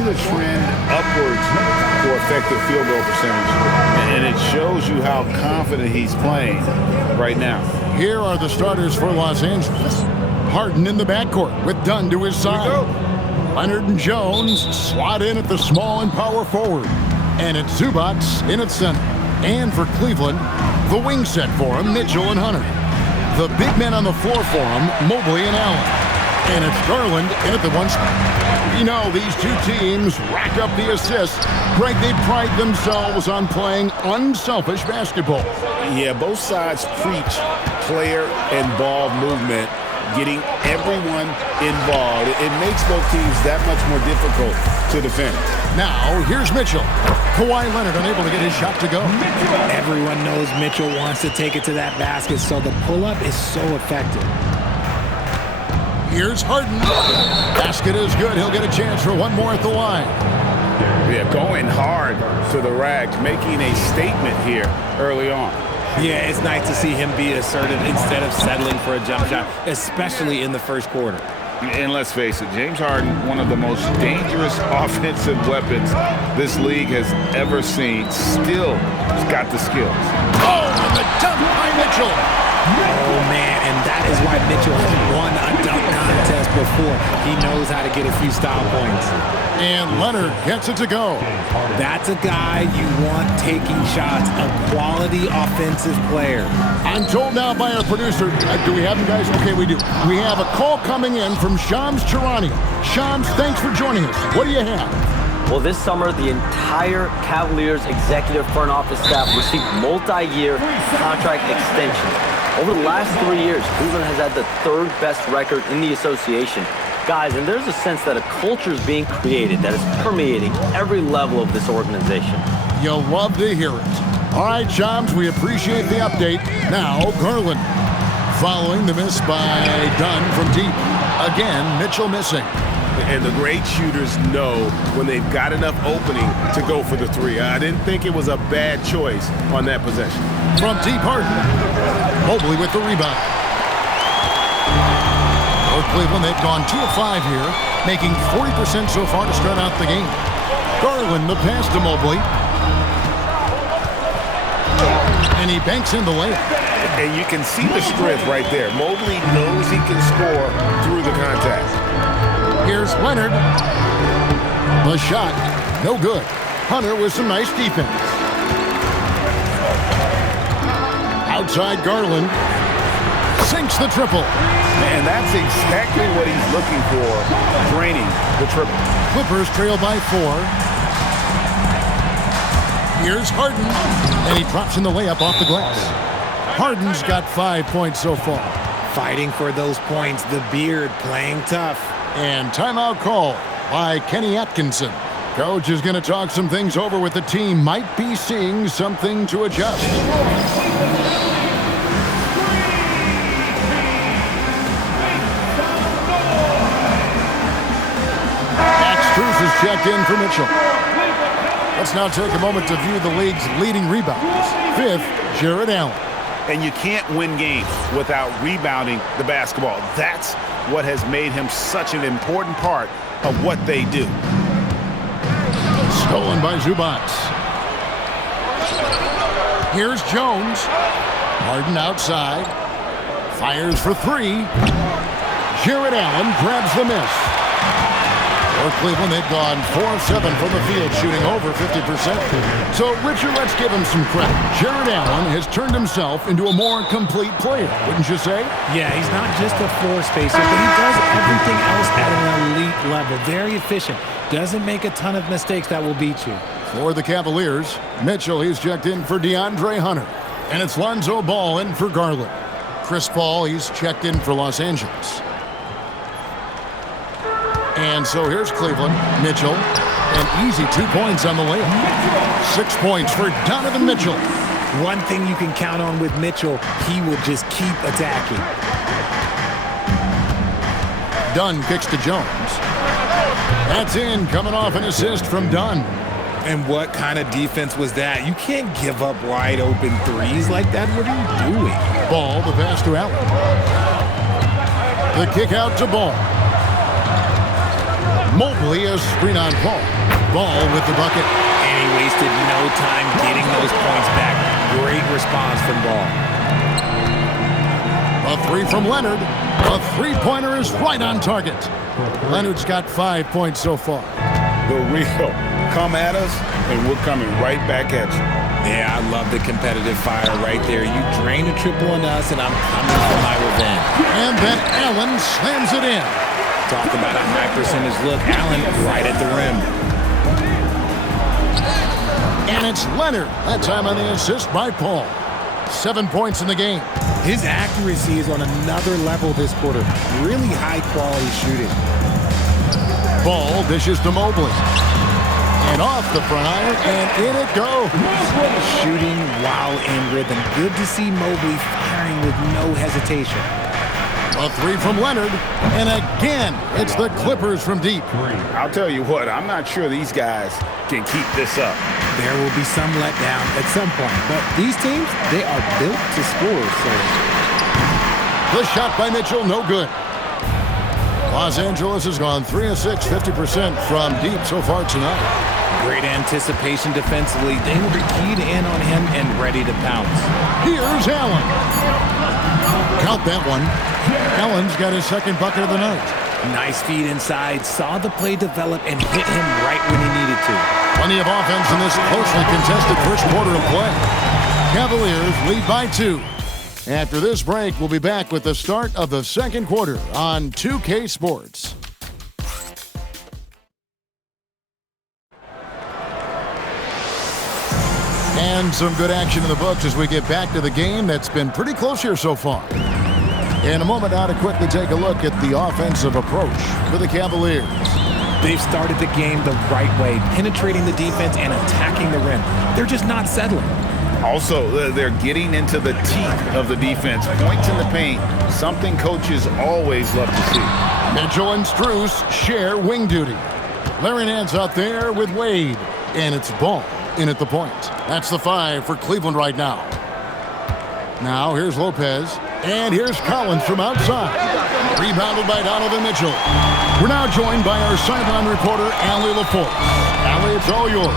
see the trend upwards for effective field goal percentage, and it shows you how confident he's playing right now. Here are the starters for Los Angeles. Harden in the backcourt with Dunn to his side. Leonard and Jones slot in at the small and power forward. And it's Zubac in at center. And for Cleveland, the wing set for him, Mitchell and Hunter. The big men on the floor for him, Mobley and Allen. And it's Garland in at the one spot. You know, these two teams rack up the assists. Greg, they pride themselves on playing unselfish basketball. Yeah, both sides preach player and ball movement, getting everyone involved. It makes both teams that much more difficult to defend. Now, here's Mitchell. Kawhi Leonard unable to get his shot to go. Everyone knows Mitchell wants to take it to that basket, so the pull-up is so effective. Here's Harden. Basket is good. He'll get a chance for one more at the line. Yeah, going hard to the rack, making a statement here early on. Yeah, it's nice to see him be assertive instead of settling for a jump shot, especially in the first quarter. And let's face it, James Harden, one of the most dangerous offensive weapons this league has ever seen, still has got the skills. Oh, and the dunk by Mitchell. Oh, man, and that is why Mitchell has won a dunk contest before. He knows how to get a few style points. And Leonard gets it to go. That's a guy you want taking shots, a quality offensive player. I'm told now by our producer, do we have him, guys? Okay, we do. We have a call coming in from Shams Charania. Shams, thanks for joining us. What do you have? Well, this summer, the entire Cavaliers executive front office staff received multi-year contract extensions. Over the last 3 years, Cleveland has had the third best record in the association. Guys, and there's a sense that a culture is being created that is permeating every level of this organization. You'll love to hear it. All right, Shams, we appreciate the update. Now, Garland. Following the miss by Dunn from deep. Again, Mitchell missing. And the great shooters know when they've got enough opening to go for the three. I didn't think it was a bad choice on that possession. From deep, Harden. Mobley with the rebound. For Cleveland, they've gone 2 of 5 here, making 40% so far to start out the game. Garland, the pass to Mobley. And he banks in the layup. And you can see the strength right there. Mobley knows he can score through the contact. Here's Leonard. The shot, no good. Hunter with some nice defense. Outside Garland. Sinks the triple. And that's exactly what he's looking for, draining the triple. Clippers trail by 4. Here's Harden. And he drops in the layup off the glass. Harden's got 5 points so far. Fighting for those points, the beard playing tough. And timeout call by Kenny Atkinson. Coach is going to talk some things over with the team. Might be seeing something to adjust. Max Strus is checked in for Mitchell. Let's now take a moment to view the league's leading rebounders. 5th, Jared Allen. And you can't win games without rebounding the basketball. That's what has made him such an important part of what they do. Stolen by Zubac. Here's Jones. Harden outside. Fires for 3. Jared Allen grabs the miss. For Cleveland, they've gone 4 of 7 from the field, shooting over 50%. So, Richard, let's give him some credit. Jared Allen has turned himself into a more complete player, wouldn't you say? Yeah, he's not just a floor spacer, but he does everything else at an elite level. Very efficient. Doesn't make a ton of mistakes that will beat you. For the Cavaliers, Mitchell, he's checked in for DeAndre Hunter. And it's Lonzo Ball in for Garland. Chris Paul, he's checked in for Los Angeles. And so here's Cleveland, Mitchell, and easy 2 points on the layup. 6 points for Donovan Mitchell. One thing you can count on with Mitchell, he will just keep attacking. Dunn kicks to Jones. That's in, coming off an assist from Dunn. And what kind of defense was that? You can't give up wide open threes like that. What are you doing? Ball, the pass to Allen. The kick out to Ball. Mobley is screen on Paul. Ball with the bucket. And he wasted no time getting those points back. Great response from Ball. A three from Leonard. A three-pointer is right on target. Leonard's got 5 points so far. The real. Come at us, and we're coming right back at you. Yeah, I love the competitive fire right there. You drain a triple on us, and I'm coming for my revenge. And then Allen slams it in. Talk about a high percentage look. Allen right at the rim. And it's Leonard. That time on the assist by Paul. 7 points in the game. His accuracy is on another level this quarter. Really high-quality shooting. Ball dishes to Mobley. And off the front iron, and in it goes. Shooting while in rhythm. Good to see Mobley firing with no hesitation. A three from Leonard, and again, it's the Clippers from deep. I'll tell you what, I'm not sure these guys can keep this up. There will be some letdown at some point, but these teams, they are built to score. So the shot by Mitchell, no good. Los Angeles has gone 3 of 6, 50% from deep so far tonight. Great anticipation defensively. They will be keyed in on him and ready to pounce. Here's Allen. Count that one. Allen's got his second bucket of the night. Nice feed inside. Saw the play develop and hit him right when he needed to. Plenty of offense in this closely contested first quarter of play. Cavaliers lead by 2. After this break, we'll be back with the start of the second quarter on 2K Sports. And some good action in the books as we get back to the game that's been pretty close here so far. In a moment now to quickly take a look at the offensive approach for the Cavaliers. They've started the game the right way, penetrating the defense and attacking the rim. They're just not settling. Also, they're getting into the teeth of the defense. Points in the paint, something coaches always love to see. Mitchell and Strus share wing duty. Larry Nance out there with Wade. And it's Ball in at the point. That's the 5 for Cleveland right now. Now here's Lopez. And here's Collins from outside. Rebounded by Donovan Mitchell. We're now joined by our sideline reporter, Allie LaForce. Allie, it's all yours.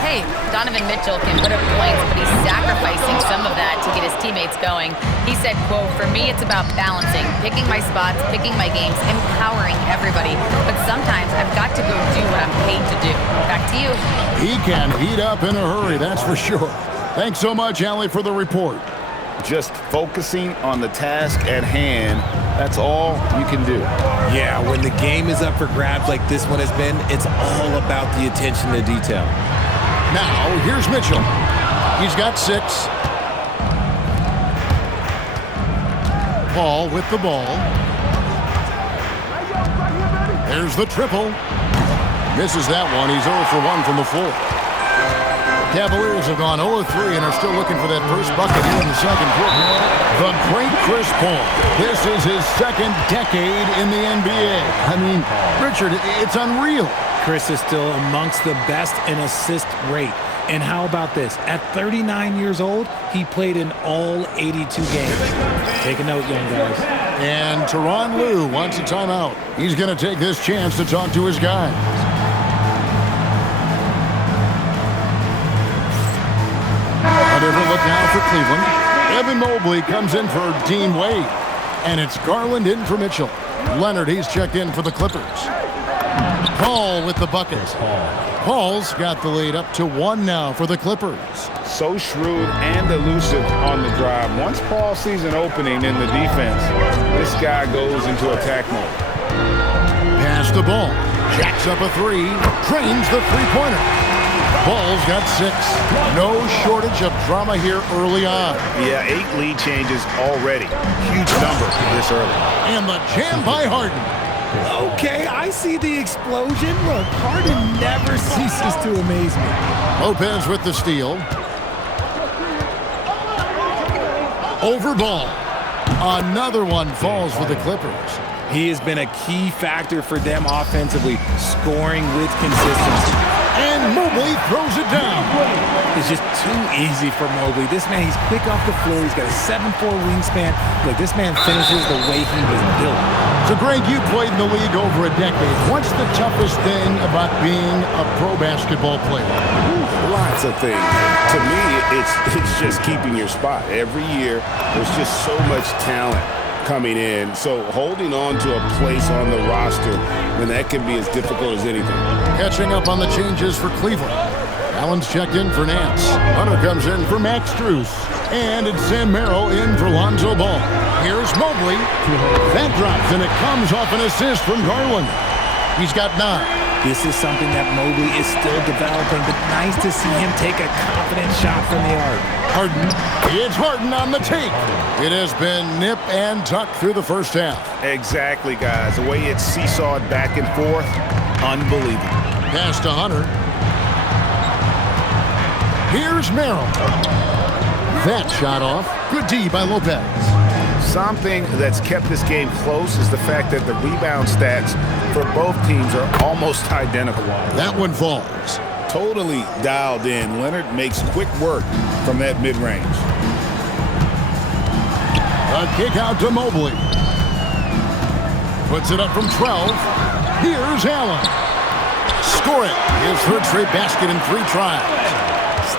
Hey, Donovan Mitchell can put up points, but he's sacrificing some of that to get his teammates going. He said, quote, "For me, it's about balancing, picking my spots, picking my games, empowering everybody. But sometimes I've got to go do what I'm paid to do." Back to you. He can heat up in a hurry, that's for sure. Thanks so much, Allie, for the report. Just focusing on the task at hand, that's all you can do. Yeah, when the game is up for grabs like this one has been, it's all about the attention to detail. Now, here's Mitchell. He's got 6. Paul with the ball. There's the triple. Misses that one. He's 0 for 1 from the floor. Cavaliers have gone 0 for 3 and are still looking for that first bucket here in the second quarter. The great Chris Paul. This is his second decade in the NBA. I mean, Richard, it's unreal. Chris is still amongst the best in assist rate. And how about this? At 39 years old, he played in all 82 games. Take a note, young guys. And Tyronn Lue wants a timeout. He's going to take this chance to talk to his guys. A different look now for Cleveland. Evan Mobley comes in for Dean Wade. And it's Garland in for Mitchell. Leonard, he's checked in for the Clippers. Paul with the bucket. Paul's got the lead up to 1 now for the Clippers. So shrewd and elusive on the drive. Once Paul sees an opening in the defense, this guy goes into attack mode. Pass the ball. Jacks up a 3. Trains the three-pointer. Paul's got 6. No shortage of drama here early on. Yeah, 8 lead changes already. Huge number this early. And the jam by Harden. Okay, I see the explosion. Look, Harden never ceases to amaze me. Lopez with the steal. Over Ball. Another one falls for the Clippers. He has been a key factor for them offensively, scoring with consistency. And Mobley throws it down. is just too easy for Mobley. This man, he's quick off the floor. He's got a 7'4" wingspan. Look, this man finishes the way he was built. So, Greg, you played in the league over a decade. What's the toughest thing about being a pro basketball player? Lots of things. To me, it's just keeping your spot. Every year, there's just so much talent coming in. So holding on to a place on the roster, and that can be as difficult as anything. Catching up on the changes for Cleveland. Allen's checked in for Nance. Hunter comes in for Max Strus. And it's Sam Merrill in for Lonzo Ball. Here's Mobley. That drops, and it comes off an assist from Garland. He's got 9. This is something that Mobley is still developing, but nice to see him take a confident shot from the arc. Harden. It's Harden on the take. It has been nip and tuck through the first half. Exactly, guys. The way it's seesawed back and forth, unbelievable. Pass to Hunter. Here's Merrill. That shot off. Good D by Lopez. Something that's kept this game close is the fact that the rebound stats for both teams are almost identical. That one falls. Totally dialed in. Leonard makes quick work from that mid-range. A kick out to Mobley. Puts it up from 12. Here's Allen. Score it. His third straight basket in 3 tries.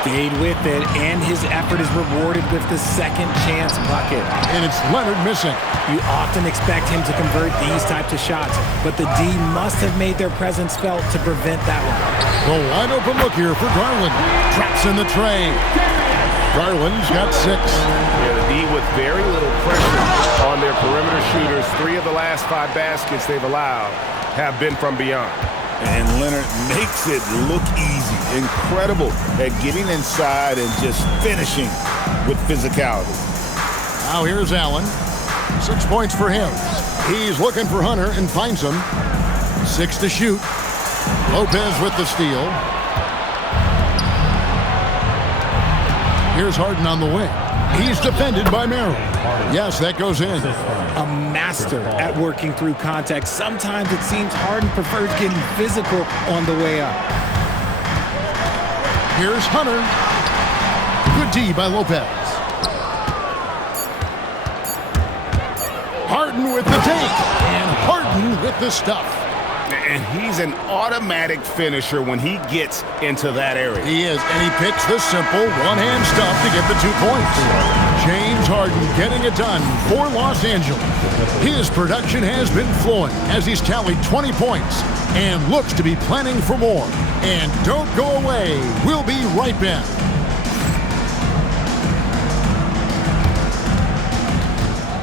Stayed with it, and his effort is rewarded with the second chance bucket. And it's Leonard missing. You often expect him to convert these types of shots, but the D must have made their presence felt to prevent that one. A wide open look here for Garland. Traps in the tray. Garland's got 6. Yeah, the D with very little pressure on their perimeter shooters. 3 of the last 5 baskets they've allowed have been from beyond. And Leonard makes it look easy. Incredible at getting inside and just finishing with physicality. Now here's Allen. 6 points for him. He's looking for Hunter and finds him. 6 to shoot. Lopez with the steal. Here's Harden on the wing. He's defended by Merrill. Yes, that goes in. A master at working through contact. Sometimes it seems Harden prefers getting physical on the way up. Here's Hunter. Good D by Lopez. Harden with the take. And Harden with the stuff. And he's an automatic finisher when he gets into that area. He is, and he picks the simple one-hand stuff to get the 2 points. James Harden getting it done for Los Angeles. His production has been flowing as he's tallied 20 points and looks to be planning for more. And don't go away. We'll be right back.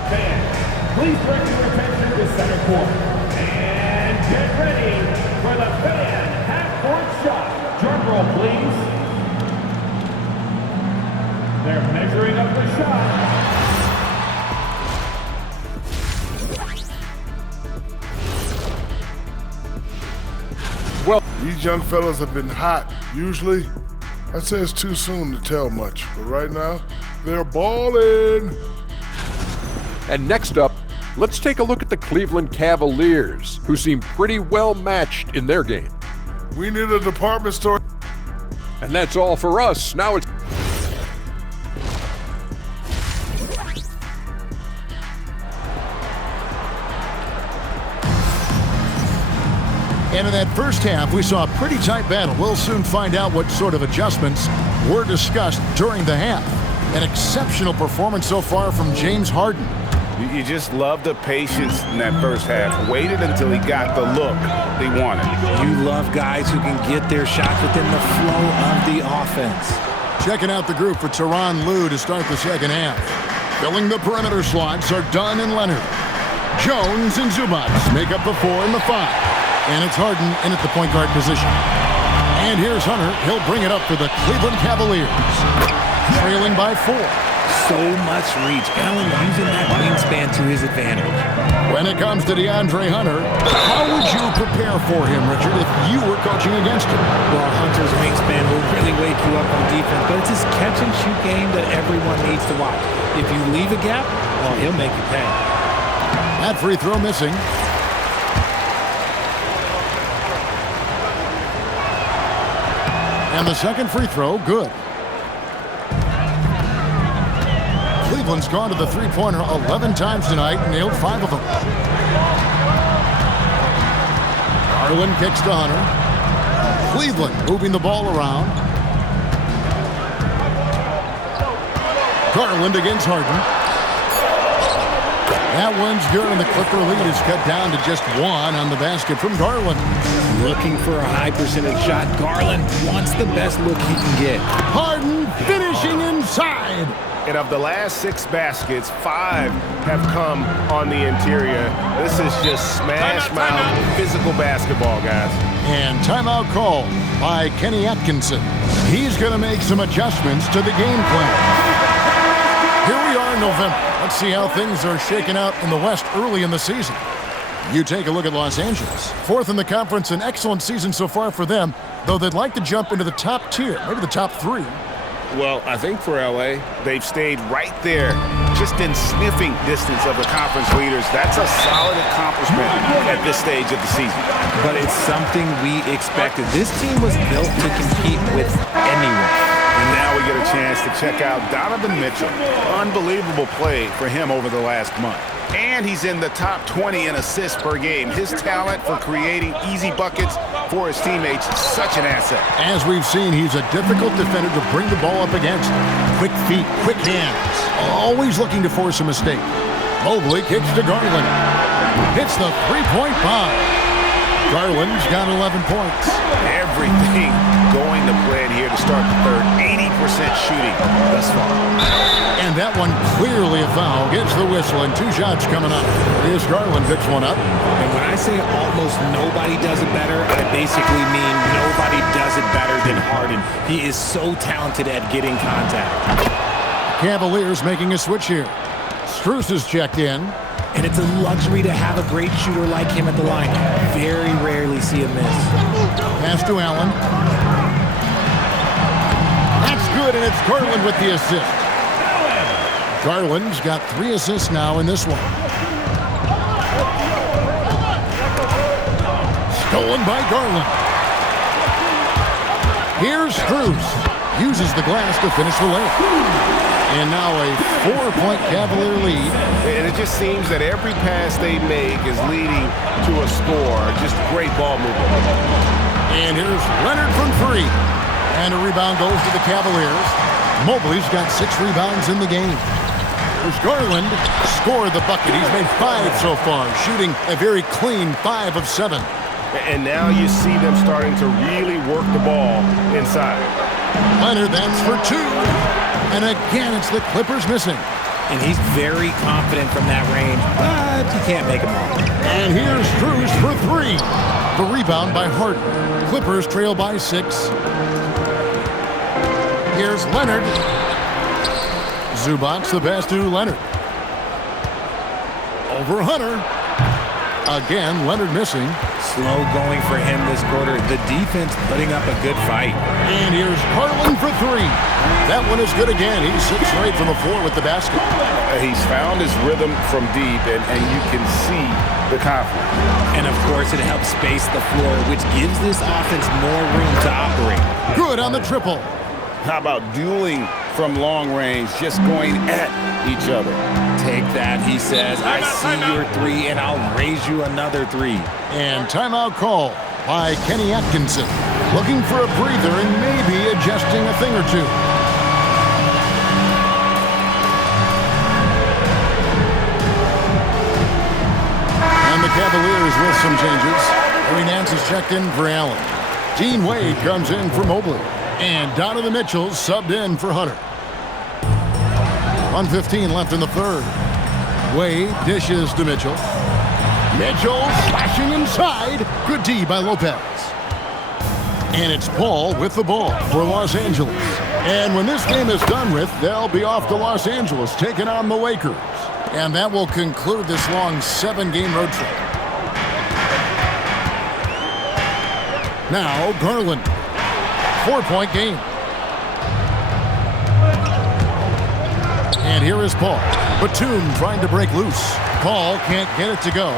Fans, please direct your attention to the second quarter. And get ready for the fan half-court shot. Drum roll, please. They're measuring up the shot. Well, these young fellas have been hot. Usually, I'd say it's too soon to tell much. But right now, they're balling. And next up, let's take a look at the Cleveland Cavaliers, who seem pretty well matched in their game. We need a department store. And that's all for us. Now it's And in that first half, we saw a pretty tight battle. We'll soon find out what sort of adjustments were discussed during the half. An exceptional performance so far from James Harden. You just love the patience in that first half. Waited until he got the look he wanted. You love guys who can get their shots within the flow of the offense. Checking out the group for Tyronn Lue to start the second half. Filling the perimeter slots are Dunn and Leonard. Jones and Zubac make up the 4 and the 5. And it's Harden in at the point guard position. And here's Hunter. He'll bring it up for the Cleveland Cavaliers. Trailing by 4. So much reach. Allen using that wingspan to his advantage. When it comes to DeAndre Hunter, how would you prepare for him, Richard, if you were coaching against him? Well, Hunter's wingspan will really wake you up on defense, but it's his catch-and-shoot game that everyone needs to watch. If you leave a gap, well, he'll make you pay. That free throw missing. And the second free throw, good. Cleveland's gone to the three-pointer 11 times tonight and nailed 5 of them. Garland kicks to Hunter. Cleveland moving the ball around. Garland against Harden. That one's good, and the Clipper lead is cut down to just 1 on the basket from Garland. Looking for a high percentage shot. Garland wants the best look he can get. Harden finishing inside. And of the last 6 baskets, 5 have come on the interior. This is just smash mouth physical basketball, guys. And timeout call by Kenny Atkinson. He's going to make some adjustments to the game plan. Here we are in November. Let's see how things are shaking out in the West early in the season. You take a look at Los Angeles. 4th in the conference, an excellent season so far for them, though they'd like to jump into the top tier, maybe the top 3. Well, I think for LA, they've stayed right there, just in sniffing distance of the conference leaders. That's a solid accomplishment at this stage of the season. But it's something we expected. This team was built to compete with anyone. And now we get a chance to check out Donovan Mitchell. Unbelievable play for him over the last month. And he's in the top 20 in assists per game. His talent for creating easy buckets for his teammates is such an asset. As we've seen, he's a difficult defender to bring the ball up against. Quick feet, quick hands. Always looking to force a mistake. Mobley kicks to Garland. Hits the three-point bomb. Garland's got 11 points. Everything going to plan here to start the third. 80% shooting thus far. And that one clearly a foul. Gets the whistle and 2 shots coming up. Here's Garland, picks one up. And when I say almost nobody does it better, I basically mean nobody does it better than Harden. He is so talented at getting contact. Cavaliers making a switch here. Strus is checked in. And it's a luxury to have a great shooter like him at the line. Very rarely see him miss. Pass to Allen. That's good, and it's Garland with the assist. Garland's got 3 assists now in this one. Stolen by Garland. Here's Strus. Uses the glass to finish the layup. And now a 4-point Cavalier lead. And it just seems that every pass they make is leading to a score. Just great ball movement. And here's Leonard from 3. And a rebound goes to the Cavaliers. Mobley's got 6 rebounds in the game. There's Garland. Scored the bucket. He's made 5 so far, shooting a very clean 5 of 7. And now you see them starting to really work the ball inside. Leonard, that's for 2. And again, it's the Clippers missing. And he's very confident from that range, but he can't make them all. And here's Strus for 3. The rebound by Harden. Clippers trail by 6. Here's Leonard. Zubac the pass to Leonard. Over Hunter. Again, Leonard missing. Slow going for him this quarter. The defense putting up a good fight. And here's Garland for 3. That one is good again. He sits right from the floor with the basket. He's found his rhythm from deep, and you can see the confidence. And, of course, it helps space the floor, which gives this offense more room to operate. Good on the triple. How about dueling from long range, just going at each other? Take that, he says. I see your 3, and I'll raise you another 3. And timeout call by Kenny Atkinson. Looking for a breather and maybe adjusting a thing or 2. And the Cavaliers with some changes. Harry Nance is checked in for Allen. Dean Wade comes in for Mobley. And Donovan Mitchell subbed in for Hunter. 1:15 left in the third. Wade dishes to Mitchell. Mitchell slashing inside. Good D by Lopez. And it's Paul with the ball for Los Angeles. And when this game is done with, they'll be off to Los Angeles, taking on the Lakers. And that will conclude this long 7-game road trip. Now, Garland. 4-point game. And here is Paul. Batum trying to break loose. Paul can't get it to go.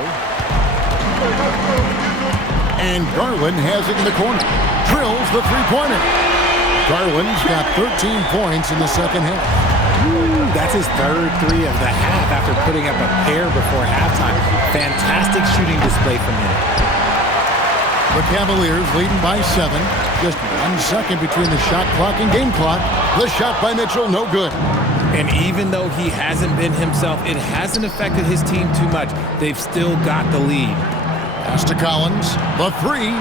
And Garland has it in the corner. Drills the 3-pointer. Garland's got 13 points in the second half. That's his third three of the half after putting up a pair before halftime. Fantastic shooting display from him. The Cavaliers leading by 7. Just 1 second between the shot clock and game clock. The shot by Mitchell, no good. And even though he hasn't been himself, it hasn't affected his team too much. They've still got the lead. Pass to Collins. The 3.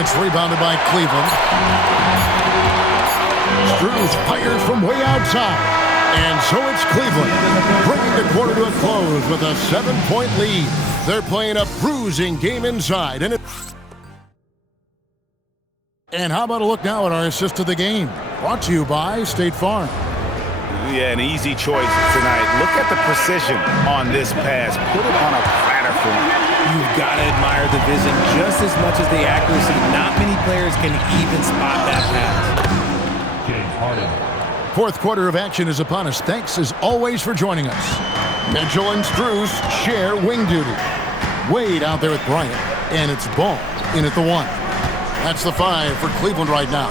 It's rebounded by Cleveland. Strus fires from way outside. And so it's Cleveland, bringing the quarter to a close with a 7-point lead. They're playing a bruising game inside. And how about a look now at our assist of the game? Brought to you by State Farm. Yeah, an easy choice tonight. Look at the precision on this pass. Put it on a platter for him. You've got to admire the vision just as much as the accuracy. Not many players can even spot that pass. James Harden. Fourth quarter of action is upon us. Thanks as always for joining us. Mitchell and Strus share wing duty. Wade out there with Bryant, and it's Ball in at the 1. That's the 5 for Cleveland right now.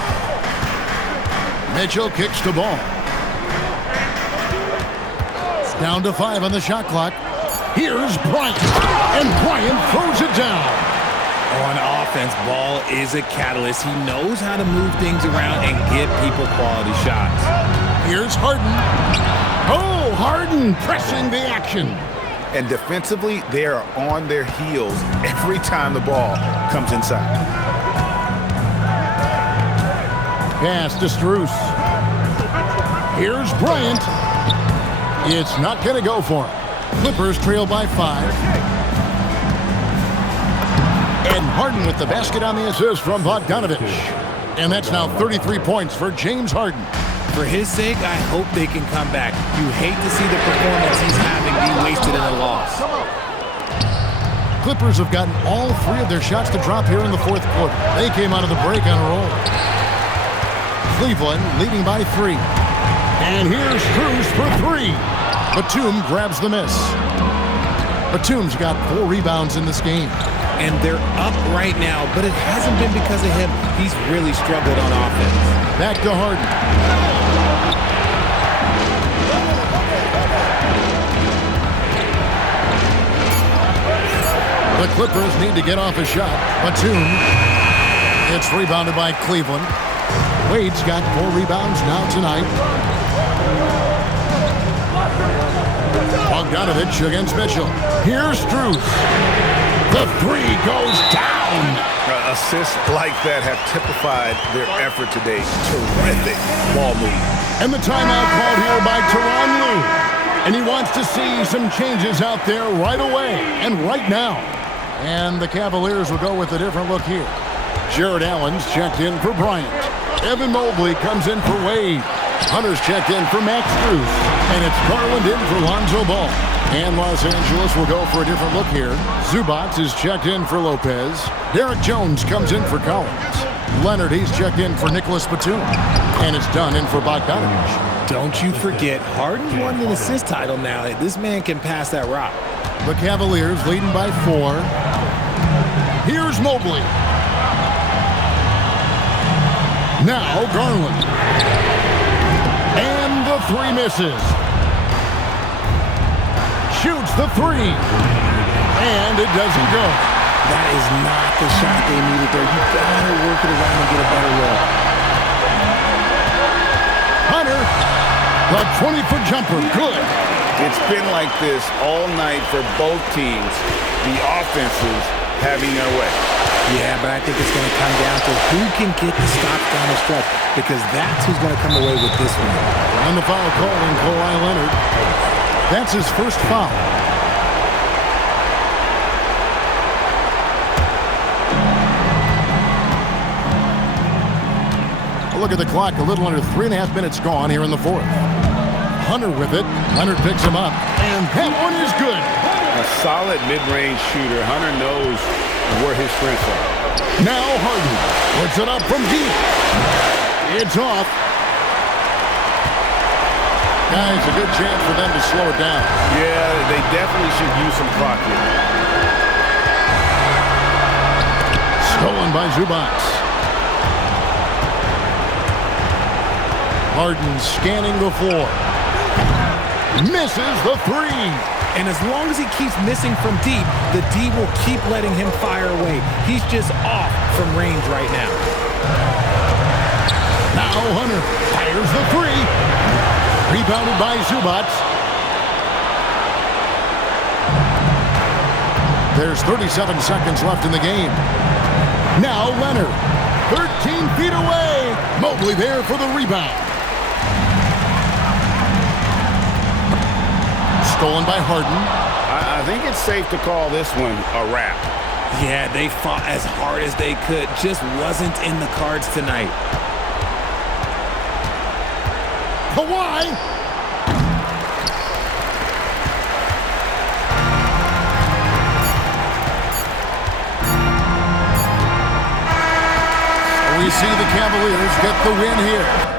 Mitchell kicks to Ball. It's down to 5 on the shot clock. Here's Bryant, and Bryant throws it down. On offense, Ball is a catalyst. He knows how to move things around and give people quality shots. Here's Harden. Oh, Harden pressing the action. And defensively, they are on their heels every time the ball comes inside. Pass to Strus. Here's Bryant. It's not going to go for him. Clippers trail by 5. And Harden with the basket on the assist from Bogdanovich. And that's now 33 points for James Harden. For his sake, I hope they can come back. You hate to see the performance he's having be wasted in a loss. Clippers have gotten all 3 of their shots to drop here in the fourth quarter. They came out of the break on a roll. Cleveland leading by 3. And here's Strus for 3. Batum grabs the miss. Batum's got 4 rebounds in this game. And they're up right now, but it hasn't been because of him. He's really struggled on offense. Back to Harden. The Clippers need to get off a shot. Batum. It's rebounded by Cleveland. Wade's got 4 rebounds now tonight. Bogdanovich against Mitchell. Here's Strus. The 3 goes down. Assists like that have typified their effort today. Terrific ball move. And the timeout called here by Tyronn Lue. And he wants to see some changes out there right away and right now. And the Cavaliers will go with a different look here. Jared Allen's checked in for Bryant. Evan Mobley comes in for Wade. Hunter's checked in for Max Strus. And it's Garland in for Lonzo Ball. And Los Angeles will go for a different look here. Zubac is checked in for Lopez. Derek Jones comes in for Collins. Leonard, he's checked in for Nicholas Batum. And it's done in for Bogdanovich. Don't you forget, Harden's won an assist title now. This man can pass that rock. The Cavaliers leading by 4. Here's Mobley. Now Garland. And the 3 misses. Shoots the 3. And it doesn't go. That is not the shot they needed there. You gotta work it around and get a better look. Hunter, the 20-foot jumper, good. It's been like this all night for both teams. The offenses having their way. Yeah, but I think it's going to come down to who can get the stops down the stretch, because that's who's going to come away with this one. On the foul call on Kawhi Leonard. That's his first foul. Look at the clock, a little under 3.5 minutes gone here in the fourth. Hunter with it. Leonard picks him up, and that one is good. A solid mid-range shooter. Hunter knows where his strengths are. Now Harden puts it up from deep. It's off. Guys, a good chance for them to slow it down. Yeah, they definitely should use some clock here. Stolen by Zubac. Harden scanning the floor. Misses the three. And as long as he keeps missing from deep, the D will keep letting him fire away. He's just off from range right now. Now Hunter fires the three. Rebounded by Zubac. There's 37 seconds left in the game. Now Leonard, 13 feet away. Mobley there for the rebound. Stolen by Harden. I think it's safe to call this one a wrap. Yeah, they fought as hard as they could. Just wasn't in the cards tonight. Kawhi. We see the Cavaliers get the win here.